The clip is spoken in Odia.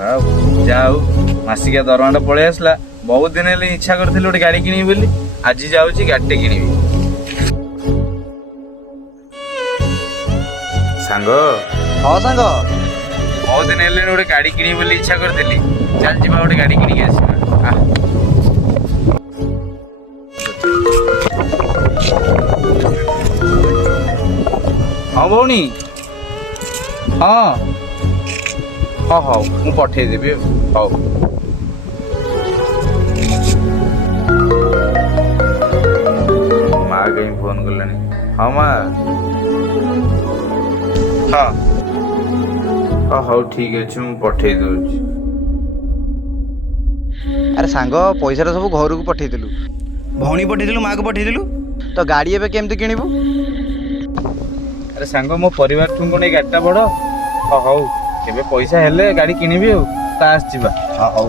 ଯାଉ ମାସିକିଆ ଦରମାଟା ପଳେଇ ଆସିଲା। ବହୁତ ଦିନ ହେଲେ ଇଚ୍ଛା କରିଥିଲି ଗୋଟେ ଗାଡି କିଣିବି ବୋଲି, ଆଜି ଯାଉଛି ଗାଡିଟେ କିଣିବି। ସାଙ୍ଗ ହଁ ସାଙ୍ଗ, ବହୁତ ଦିନ ହେଲେ ଗୋଟେ ଗାଡି କିଣିବି ବୋଲି ଇଚ୍ଛା କରିଥିଲି। ଚାଲ ଯିବା ଗୋଟେ ଗାଡି କିଣିକି ଆସିବା। ହଁ ଭଉଣୀ, ହଁ ହଁ ହଉ ମୁଁ ପଠେଇଦେବି। ହଉ ମା କାହିଁ ଫୋନ କଲେଣି? ହଁ ମା, ହଁ ହଉ ଠିକ ଅଛି, ମୁଁ ପଠେଇ ଦଉଛି। ଆରେ ସାଙ୍ଗ, ପଇସାଟା ସବୁ ଘରକୁ ପଠେଇଥିଲୁ, ଭଉଣୀ ପଠେଇଥିଲୁ, ମାକୁ ପଠେଇଥିଲୁ, ତ ଗାଡି ଏବେ କେମିତି କିଣିବୁ? ଆରେ ସାଙ୍ଗ, ମୋ ପରିବାରଠୁ କଣ ଏଇ ଗାଡିଟା ବଡ? ହଉ କେବେ ପଇସା ହେଲେ ଗାଡି କିଣିବି ଆଉ। ତା ଆସିଯିବା। ହଁ ହଉ।